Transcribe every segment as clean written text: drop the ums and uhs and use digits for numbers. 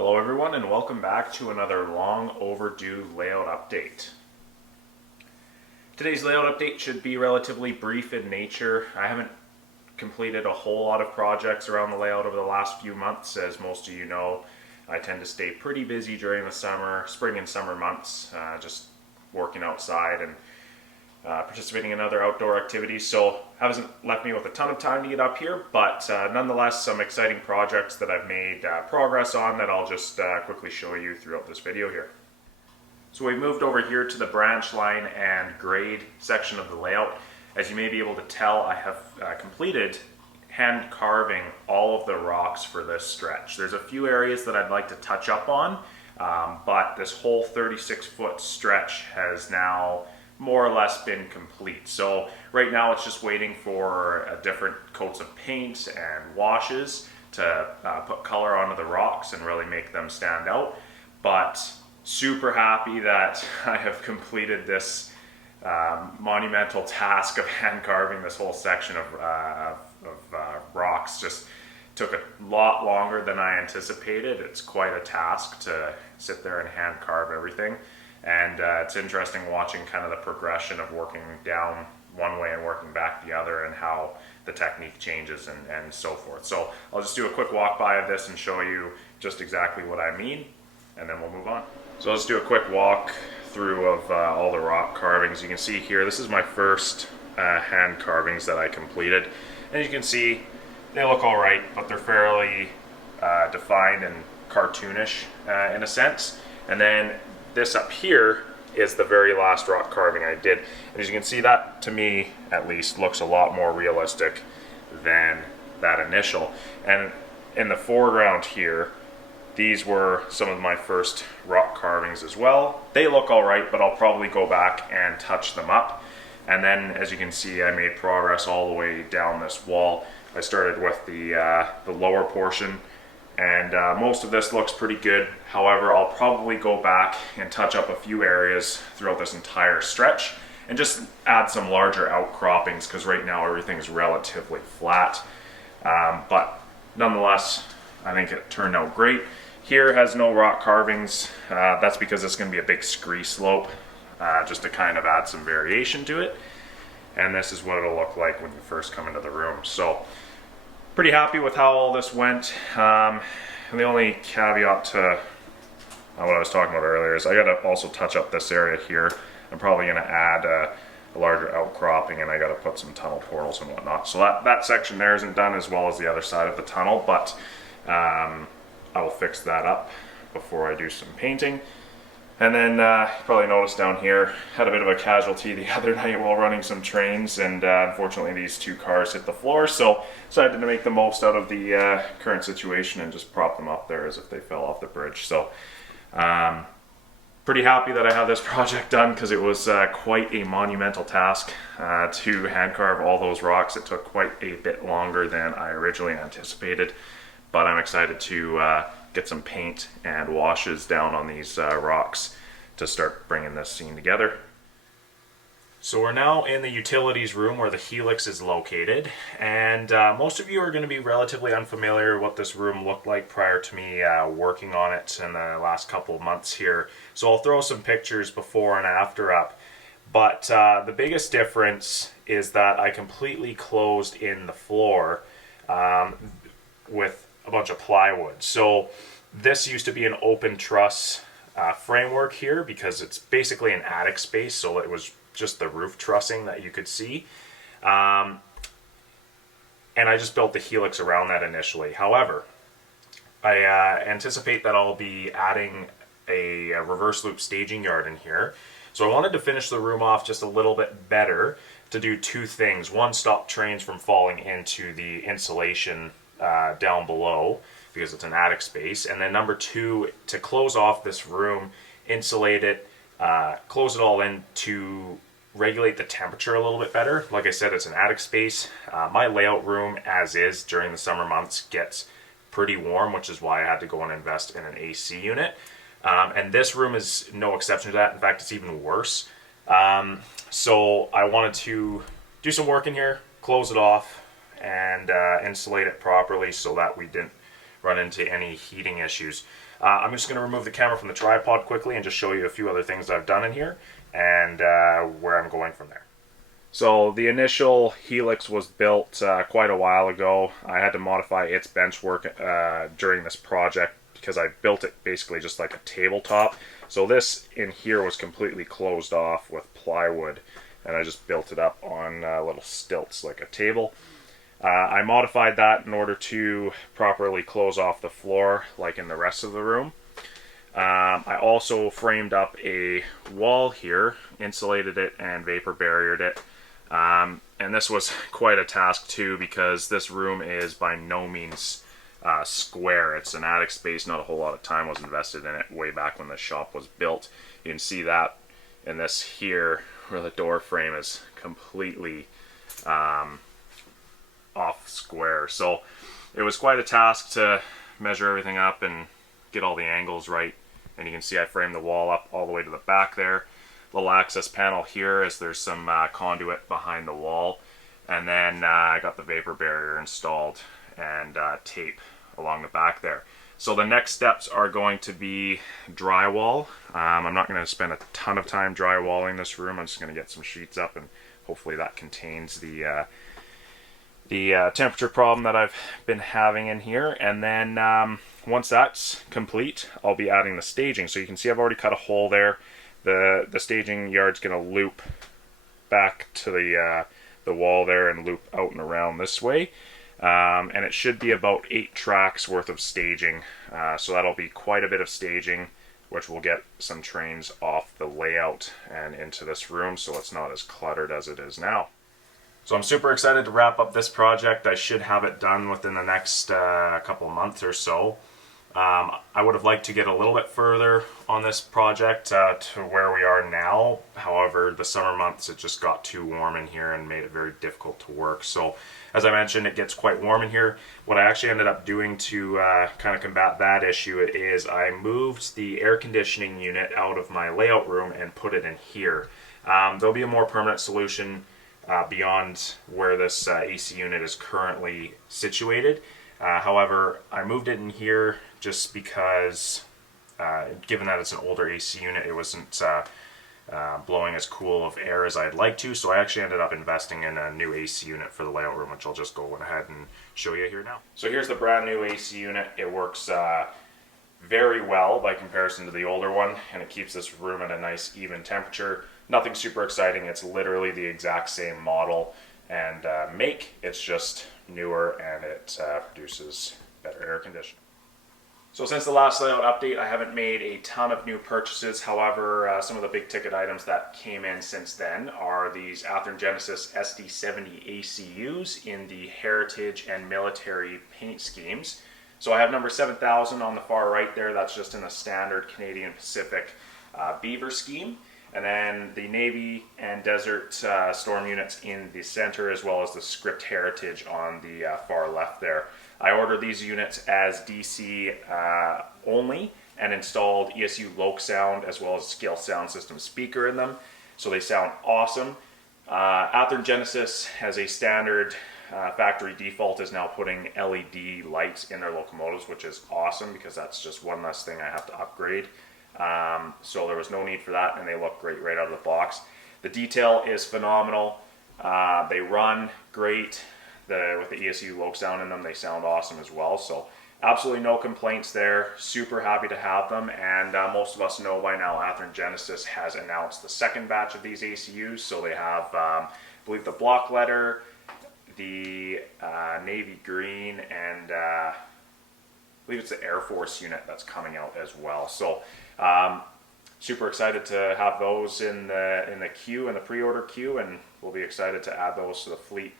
Hello everyone and welcome back to another long overdue layout update. Today's layout update should be relatively brief in nature. I haven't completed a whole lot of projects around the layout over the last few months. As most of you know, I tend to stay pretty busy during the spring and summer months, just working outside and participating in other outdoor activities, so hasn't left me with a ton of time to get up here, but nonetheless some exciting projects that I've made progress on that I'll just quickly show you throughout this video here. So we've moved over here to the branch line and grade section of the layout. As you may be able to tell, I have completed hand carving all of the rocks for this stretch. There's a few areas that I'd like to touch up on, but this whole 36-foot stretch has now more or less been complete. So right now it's just waiting for different coats of paint and washes to put color onto the rocks and really make them stand out. But super happy that I have completed this monumental task of hand carving this whole section of rocks. Just took a lot longer than I anticipated. It's quite a task to sit there and hand carve everything. And it's interesting watching kind of the progression of working down one way and working back the other and how the technique changes and so forth. So I'll just do a quick walk by of this and show you just exactly what I mean, and then we'll move on. So let's do a quick walk through of all the rock carvings. You can see here, this is my first hand carvings that I completed. And you can see they look all right, but they're fairly defined and cartoonish in a sense. And then this up here is the very last rock carving I did. And as you can see, that to me at least looks a lot more realistic than that initial. And in the foreground here, these were some of my first rock carvings as well. They look all right, but I'll probably go back and touch them up. And then as you can see, I made progress all the way down this wall. I started with the lower portion, and most of this looks pretty good. However, I'll probably go back and touch up a few areas throughout this entire stretch and just add some larger outcroppings, because right now everything's relatively flat. But nonetheless, I think it turned out great. Here has no rock carvings. That's because it's going to be a big scree slope, just to kind of add some variation to it. And this is what it'll look like when you first come into the room. So pretty happy with how all this went. And the only caveat to what I was talking about earlier is I got to also touch up this area here. I'm probably going to add a larger outcropping, and I got to put some tunnel portals and whatnot. So that section there isn't done as well as the other side of the tunnel, but I will fix that up before I do some painting. And then you probably noticed down here, had a bit of a casualty the other night while running some trains, and unfortunately these two cars hit the floor, so decided to make the most out of the current situation and just prop them up there as if they fell off the bridge. So pretty happy that I have this project done, because it was quite a monumental task to hand carve all those rocks. It took quite a bit longer than I originally anticipated, but I'm excited to get some paint and washes down on these rocks to start bringing this scene together. So we're now in the utilities room where the Helix is located, and most of you are going to be relatively unfamiliar with what this room looked like prior to me working on it in the last couple of months here. So I'll throw some pictures before and after up, but the biggest difference is that I completely closed in the floor with a bunch of plywood. So this used to be an open truss framework here, because it's basically an attic space, so it was just the roof trussing that you could see. And I just built the Helix around that initially. However, I anticipate that I'll be adding a reverse loop staging yard in here. So I wanted to finish the room off just a little bit better to do two things. One, stop trains from falling into the insulation down below, because it's an attic space, and then number two, to close off this room, insulate it, close it all in to regulate the temperature a little bit better. Like I said, it's an attic space. My layout room as is during the summer months gets pretty warm, which is why I had to go and invest in an AC unit, and this room is no exception to that. In fact, it's even worse. So I wanted to do some work in here, close it off, and insulate it properly so that we didn't run into any heating issues. I'm just going to remove the camera from the tripod quickly and just show you a few other things that I've done in here and where I'm going from there. So the initial Helix was built quite a while ago. I had to modify its bench work during this project because I built it basically just like a tabletop. So this in here was completely closed off with plywood, and I just built it up on little stilts like a table. I modified that in order to properly close off the floor like in the rest of the room. I also framed up a wall here, insulated it and vapor barriered it. And this was quite a task too, because this room is by no means square. It's an attic space. Not a whole lot of time was invested in it way back when the shop was built. You can see that in this here where the door frame is completely off square. So it was quite a task to measure everything up and get all the angles right. And you can see I framed the wall up all the way to the back there. Little access panel here as there's some conduit behind the wall. And then I got the vapor barrier installed and tape along the back there. So the next steps are going to be drywall. I'm not going to spend a ton of time drywalling this room. I'm just going to get some sheets up, and hopefully that contains the temperature problem that I've been having in here. And then once that's complete, I'll be adding the staging. So you can see I've already cut a hole there. The staging yard's going to loop back to the wall there and loop out and around this way. And it should be about 8 tracks worth of staging. So that'll be quite a bit of staging, which will get some trains off the layout and into this room so it's not as cluttered as it is now. So I'm super excited to wrap up this project. I should have it done within the next couple of months or so. I would have liked to get a little bit further on this project to where we are now. However, the summer months, it just got too warm in here and made it very difficult to work. So as I mentioned, it gets quite warm in here. What I actually ended up doing to kind of combat that issue is I moved the air conditioning unit out of my layout room and put it in here. There'll be a more permanent solution beyond where this AC unit is currently situated. However, I moved it in here just because, given that it's an older AC unit, it wasn't blowing as cool of air as I'd like to, so I actually ended up investing in a new AC unit for the layout room, which I'll just go ahead and show you here now. So here's the brand new AC unit. It works very well by comparison to the older one, and it keeps this room at a nice even temperature. Nothing super exciting. It's literally the exact same model and make. It's just newer, and it produces better air conditioning. So since the last layout update, I haven't made a ton of new purchases. However, some of the big ticket items that came in since then are these Athearn Genesis SD70 ACUs in the Heritage and Military paint schemes. So I have number 7000 on the far right there. That's just in the standard Canadian Pacific Beaver scheme. And then the Navy and Desert Storm units in the center, as well as the Script Heritage on the far left there. I ordered these units as DC only and installed ESU Loc Sound as well as Scale Sound System speaker in them. So they sound awesome. Athearn Genesis has a standard factory default is now putting LED lights in their locomotives, which is awesome because that's just one less thing I have to upgrade. So there was no need for that, and they look great right out of the box. The detail is phenomenal. They run great. With the ESU Loc Sound in them, they sound awesome as well. So absolutely no complaints there. Super happy to have them, and most of us know by now Athearn Genesis has announced the second batch of these ACUs. So they have, I believe, the block letter, the navy green, and I believe it's the Air Force unit that's coming out as well. So super excited to have those in the queue, in the pre-order queue, and we'll be excited to add those to the fleet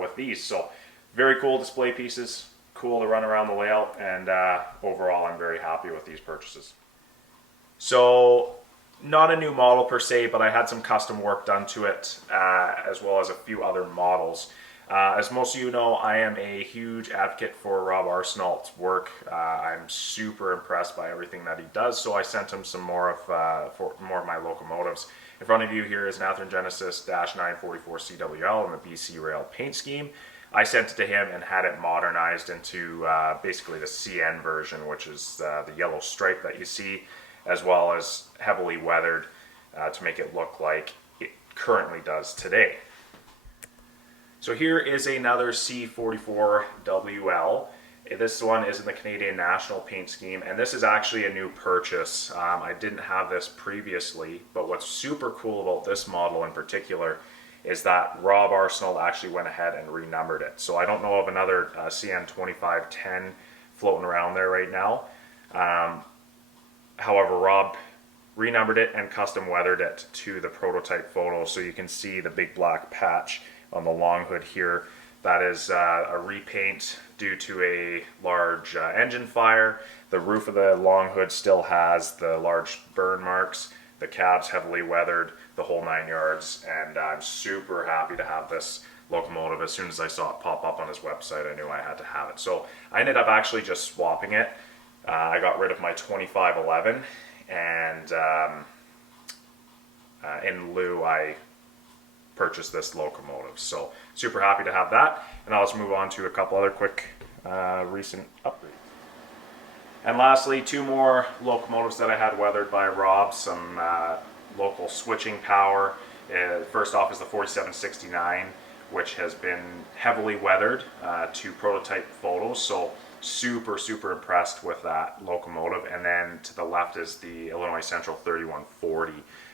with these. So very cool display pieces, cool to run around the layout, and overall I'm very happy with these purchases. So not a new model per se, but I had some custom work done to it as well as a few other models. As most of you know, I am a huge advocate for Rob Arsenault's work. I'm super impressed by everything that he does, so I sent him some more of my locomotives. In front of you here is an Athearn Genesis -944 CWL in the BC Rail paint scheme. I sent it to him and had it modernized into basically the CN version, which is the yellow stripe that you see, as well as heavily weathered to make it look like it currently does today. So here is another C44WL. This one is in the Canadian National paint scheme, and this is actually a new purchase. I didn't have this previously, but what's super cool about this model in particular is that Rob Arsenault actually went ahead and renumbered it. So I don't know of another CN 2510 floating around there right now. However, Rob renumbered it and custom weathered it to the prototype photo, so you can see the big black patch on the long hood here. That is a repaint due to a large engine fire. The roof of the long hood still has the large burn marks. The cab's heavily weathered, the whole 9 yards, and I'm super happy to have this locomotive. As soon as I saw it pop up on his website, I knew I had to have it. So I ended up actually just swapping it. I got rid of my 2511, and in lieu I purchased this locomotive. So super happy to have that. And now let's move on to a couple other quick recent upgrades. And lastly, 2 more locomotives that I had weathered by Rob, some local switching power. First off is the 4769, which has been heavily weathered to prototype photos. So super impressed with that locomotive. And then to the left is the Illinois Central 3140.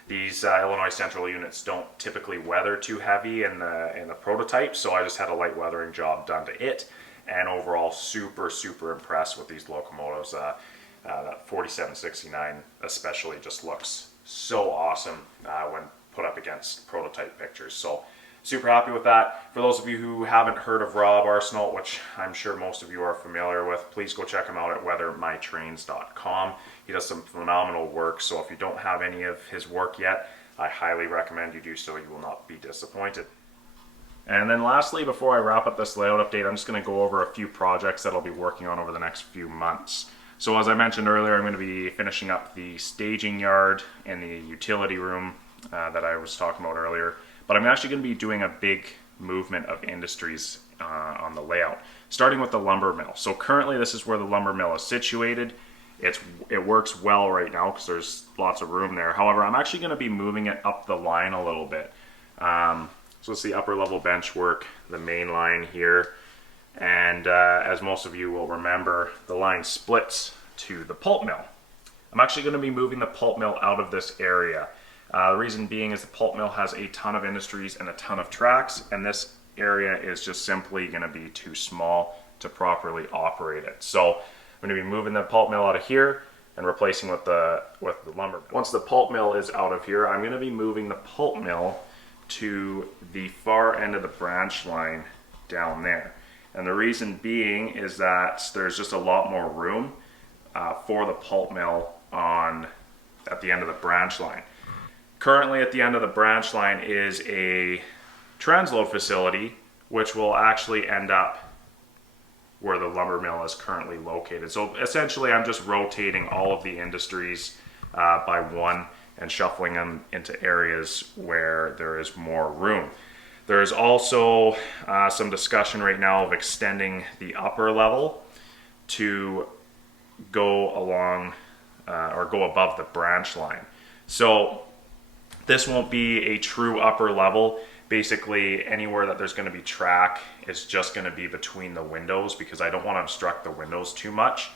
These Illinois Central units don't typically weather too heavy in the prototype, so I just had a light weathering job done to it, and overall super impressed with these locomotives. That 4769 especially just looks so awesome when put up against prototype pictures. So super happy with that. For those of you who haven't heard of Rob Arsenault, which I'm sure most of you are familiar with, please go check him out at weathermytrains.com. He does some phenomenal work, so if you don't have any of his work yet, I highly recommend you do so. You will not be disappointed. And then lastly, before I wrap up this layout update, I'm just going to go over a few projects that I'll be working on over the next few months. So as I mentioned earlier, I'm going to be finishing up the staging yard and the utility room that I was talking about earlier. But I'm actually going to be doing a big movement of industries on the layout, starting with the lumber mill. So currently this is where the lumber mill is situated. It works well right now because there's lots of room there. However, I'm actually going to be moving it up the line a little bit. So it's the upper level bench work, the main line here. And as most of you will remember, the line splits to the pulp mill. I'm actually going to be moving the pulp mill out of this area. The reason being is the pulp mill has a ton of industries and a ton of tracks, and this area is just simply going to be too small to properly operate it. So I'm going to be moving the pulp mill out of here and replacing with the lumber mill. Once the pulp mill is out of here, I'm going to be moving the pulp mill to the far end of the branch line down there. And the reason being is that there's just a lot more room for the pulp mill at the end of the branch line. Currently at the end of the branch line is a transload facility, which will actually end up where the lumber mill is currently located. So essentially I'm just rotating all of the industries by one and shuffling them into areas where there is more room. There is also some discussion right now of extending the upper level to go along or go above the branch line. So this won't be a true upper level. Basically, anywhere that there's going to be track is just going to be between the windows because I don't want to obstruct the windows too much.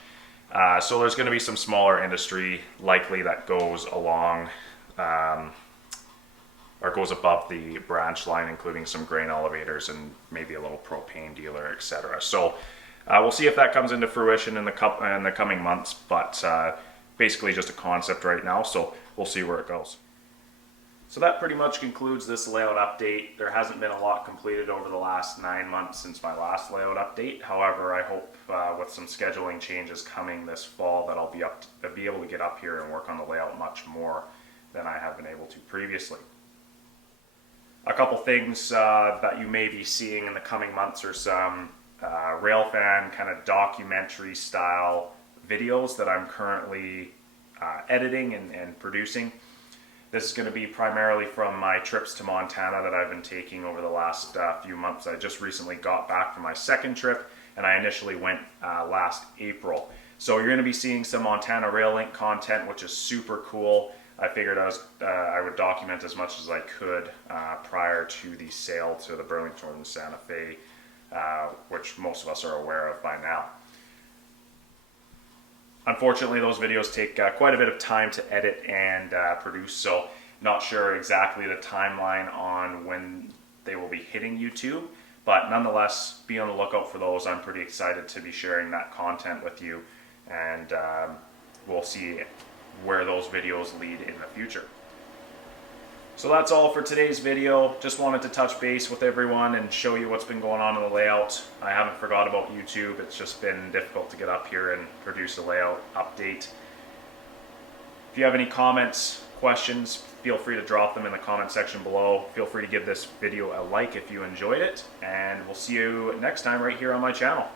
So there's going to be some smaller industry likely that goes along or goes above the branch line, including some grain elevators and maybe a little propane dealer, etc. So we'll see if that comes into fruition in the coming months, but basically just a concept right now, so we'll see where it goes. So that pretty much concludes this layout update. There hasn't been a lot completed over the last 9 months since my last layout update. However, I hope with some scheduling changes coming this fall that I'll be able to get up here and work on the layout much more than I have been able to previously. A couple things that you may be seeing in the coming months are some Railfan kind of documentary style videos that I'm currently editing and producing. This is going to be primarily from my trips to Montana that I've been taking over the last few months. I just recently got back from my second trip, and I initially went last April. So you're going to be seeing some Montana Rail Link content, which is super cool. I figured I would document as much as I could prior to the sale to the Burlington and Santa Fe, which most of us are aware of by now. Unfortunately, those videos take quite a bit of time to edit and produce, so not sure exactly the timeline on when they will be hitting YouTube, but nonetheless, be on the lookout for those. I'm pretty excited to be sharing that content with you, and we'll see where those videos lead in the future. So that's all for today's video. Just wanted to touch base with everyone and show you what's been going on in the layout. I haven't forgot about YouTube. It's just been difficult to get up here and produce a layout update. If you have any comments, questions, feel free to drop them in the comment section below. Feel free to give this video a like if you enjoyed it, and we'll see you next time right here on my channel.